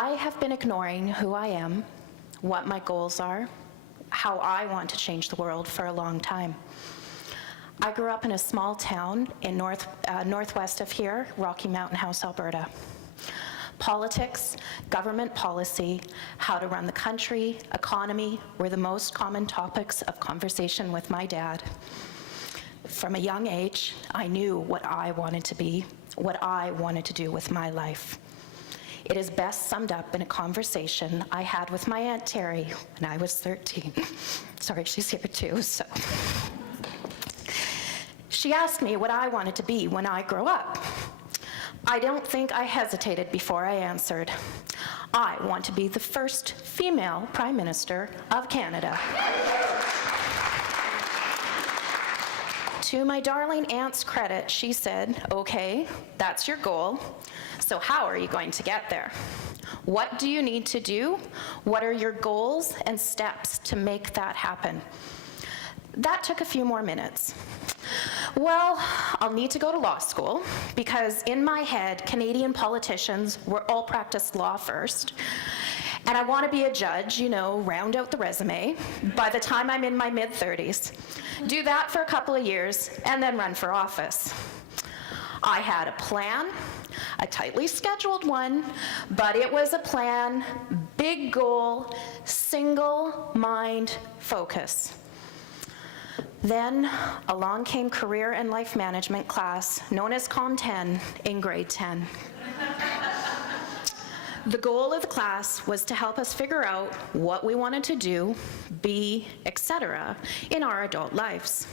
I have been ignoring who I am, what my goals are, how I want to change the world for a long time. I grew up in a small town in northwest of here, Rocky Mountain House, Alberta. Politics, government policy, how to run the country, economy were the most common topics of conversation with my dad. From a young age, I knew what I wanted to be, what I wanted to do with my life. It is best summed up in a conversation I had with my Aunt Terry when I was 13. Sorry, she's here too, so. She asked me what I wanted to be when I grow up. I don't think I hesitated before I answered. I want to be the first female Prime Minister of Canada. To my darling aunt's credit, she said, okay, that's your goal. So how are you going to get there? What do you need to do? What are your goals and steps to make that happen? That took a few more minutes. Well, I'll need to go to law school because in my head, Canadian politicians were all practiced law first. And I want to be a judge, you know, round out the resume by the time I'm in my mid-30s. Do that for a couple of years and then run for office. I had a plan, a tightly scheduled one, but it was a plan, big goal, single mind focus. Then along came career and life management class, known as Com 10, in grade 10. The goal of the class was to help us figure out what we wanted to do, be, etc., in our adult lives.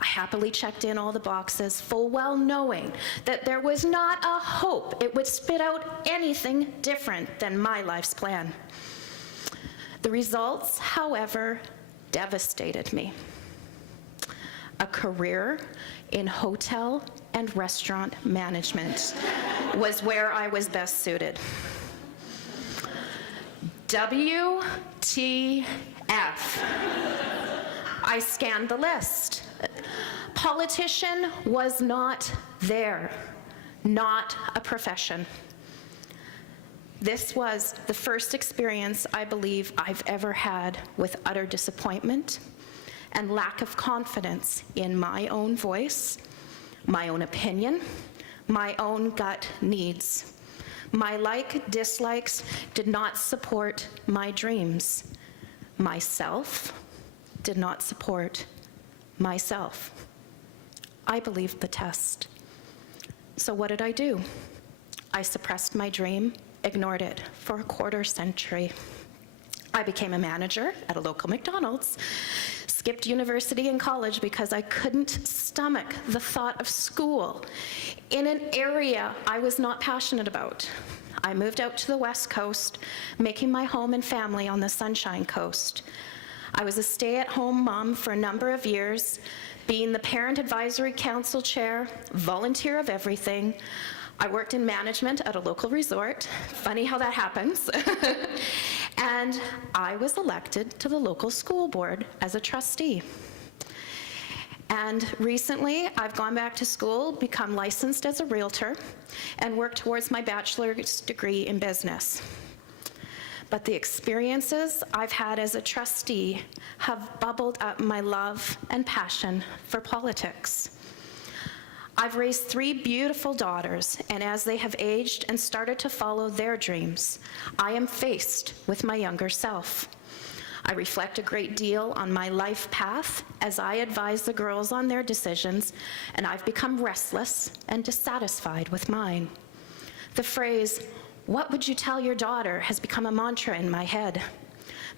I happily checked in all the boxes, full well knowing that there was not a hope it would spit out anything different than my life's plan. The results, however, devastated me. A career in hotel and restaurant management was where I was best suited. WTF. I scanned the list. Politician was not there, not a profession. This was the first experience I believe I've ever had with utter disappointment and lack of confidence in my own voice, my own opinion, my own gut needs. My dislikes did not support my dreams. Myself did not support myself. I believed the test. So what did I do? I suppressed my dream, ignored it for a quarter century. I became a manager at a local McDonald's, skipped university and college because I couldn't stomach the thought of school in an area I was not passionate about. I moved out to the West Coast, making my home and family on the Sunshine Coast. I was a stay-at-home mom for a number of years, being the Parent Advisory Council chair, volunteer of everything. I worked in management at a local resort. Funny how that happens. And I was elected to the local school board as a trustee. And recently, I've gone back to school, become licensed as a realtor, and work towards my bachelor's degree in business. But the experiences I've had as a trustee have bubbled up my love and passion for politics. I've raised 3 beautiful daughters, and as they have aged and started to follow their dreams, I am faced with my younger self. I reflect a great deal on my life path as I advise the girls on their decisions, and I've become restless and dissatisfied with mine. The phrase, "What would you tell your daughter?" has become a mantra in my head.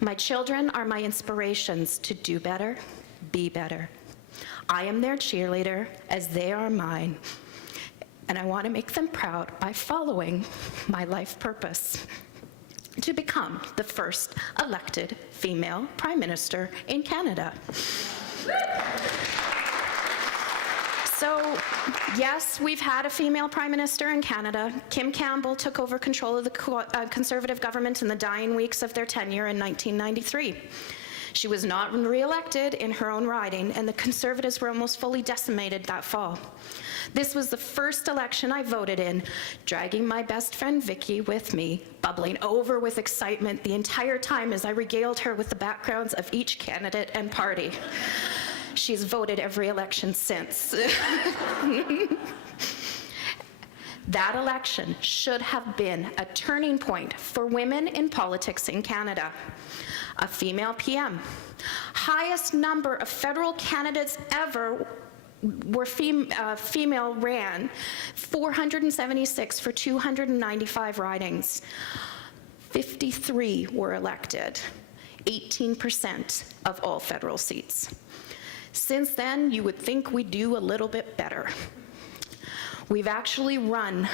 My children are my inspirations to do better, be better. I am their cheerleader as they are mine, and I want to make them proud by following my life purpose, to become the first elected female Prime Minister in Canada. So, yes, we've had a female Prime Minister in Canada. Kim Campbell took over control of the Conservative government in the dying weeks of their tenure in 1993. She was not re-elected in her own riding, and the Conservatives were almost fully decimated that fall. This was the first election I voted in, dragging my best friend Vicky with me, bubbling over with excitement the entire time as I regaled her with the backgrounds of each candidate and party. She's voted every election since. That election should have been a turning point for women in politics in Canada. A female PM, highest number of federal candidates ever were female ran, 476 for 295 ridings. 53 were elected, 18% of all federal seats. Since then, you would think we'd do a little bit better. We've actually run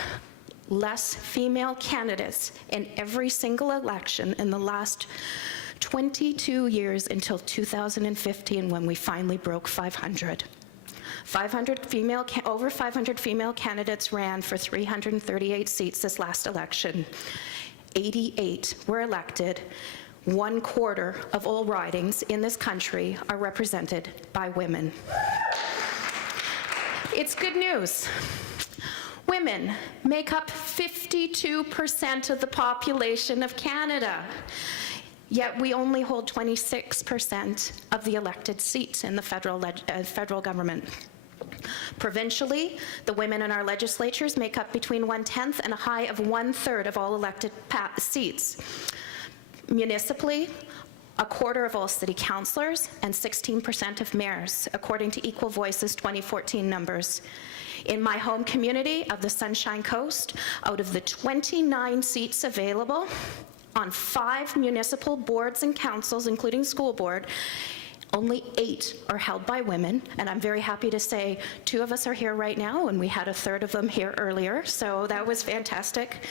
less female candidates in every single election in the last 22 years until 2015, when we finally broke 500. Over 500 female candidates ran for 338 seats this last election. 88 were elected. 1/4 of all ridings in this country are represented by women. It's good news. Women make up 52% of the population of Canada, yet we only hold 26% of the elected seats in the federal government. Provincially, the women in our legislatures make up between 1/10 and a high of 1/3 of all elected seats. Municipally, 1/4 of all city councillors and 16% of mayors, according to Equal Voices 2014 numbers. In my home community of the Sunshine Coast, out of the 29 seats available on 5 municipal boards and councils, including school board, only 8 are held by women, and I'm very happy to say 2 of us are here right now, and we had 1/3 of them here earlier, so that was fantastic.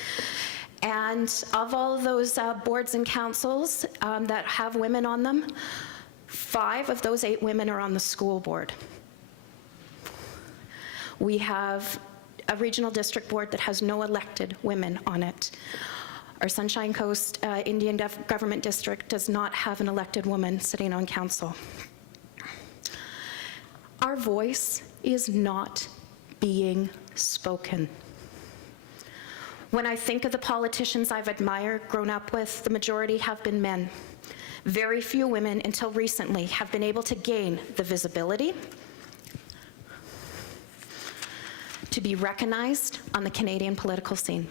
And of all of those boards and councils that have women on them, 5 of those 8 women are on the school board. We have a regional district board that has no elected women on it. Our Sunshine Coast Indian Government District does not have an elected woman sitting on council. Our voice is not being spoken. When I think of the politicians I've admired, grown up with, the majority have been men. Very few women, until recently, have been able to gain the visibility to be recognized on the Canadian political scene.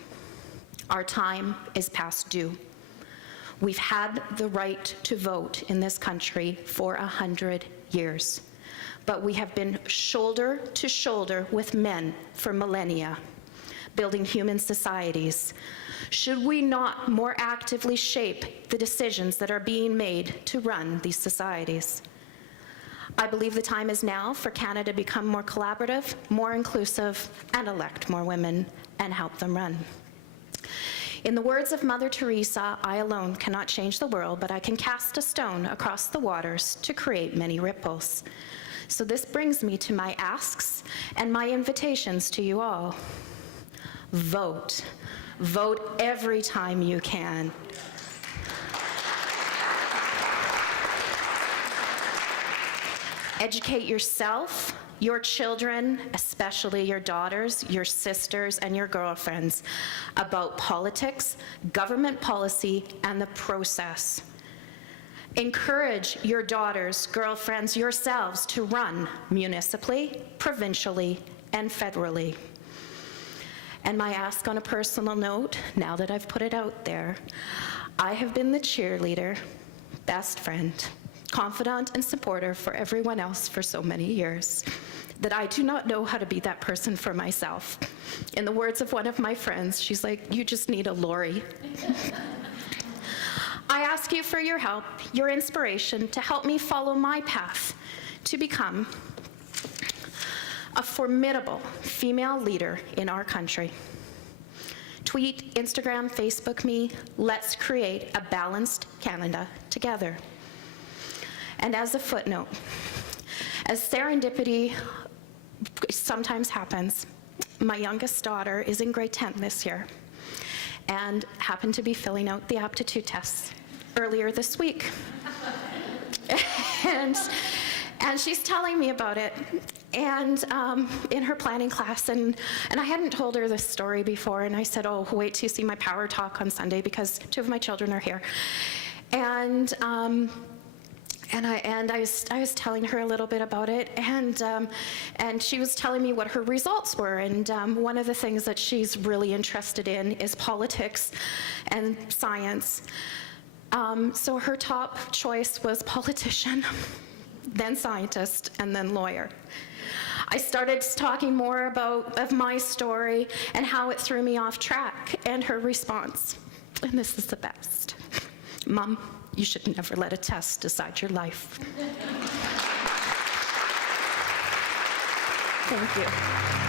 Our time is past due. We've had the right to vote in this country for 100 years, but we have been shoulder to shoulder with men for millennia, building human societies. Should we not more actively shape the decisions that are being made to run these societies? I believe the time is now for Canada to become more collaborative, more inclusive, and elect more women and help them run. In the words of Mother Teresa, I alone cannot change the world, but I can cast a stone across the waters to create many ripples. So this brings me to my asks and my invitations to you all. Vote. Vote every time you can. Educate yourself, your children, especially your daughters, your sisters, and your girlfriends about politics, government policy, and the process. Encourage your daughters, girlfriends, yourselves to run municipally, provincially, and federally. And my ask on a personal note, now that I've put it out there, I have been the cheerleader, best friend, confidant, and supporter for everyone else for so many years that I do not know how to be that person for myself. In the words of one of my friends, she's like, you just need a lorry. I ask you for your help, your inspiration to help me follow my path to become a formidable female leader in our country. Tweet, Instagram, Facebook me, let's create a balanced Canada together. And as a footnote, as serendipity sometimes happens, my youngest daughter is in grade 10 this year and happened to be filling out the aptitude tests earlier this week. and she's telling me about it. and in her planning class, and I hadn't told her this story before, and I said, oh, wait till you see my PowHERtalk on Sunday, because 2 of my children are here. And I was telling her a little bit about it, and she was telling me what her results were. And one of the things that she's really interested in is politics and science. So her top choice was politician, then scientist, and then lawyer. I started talking more of my story and how it threw me off track, and her response, and this is the best: Mom, you should never let a test decide your life. Thank you.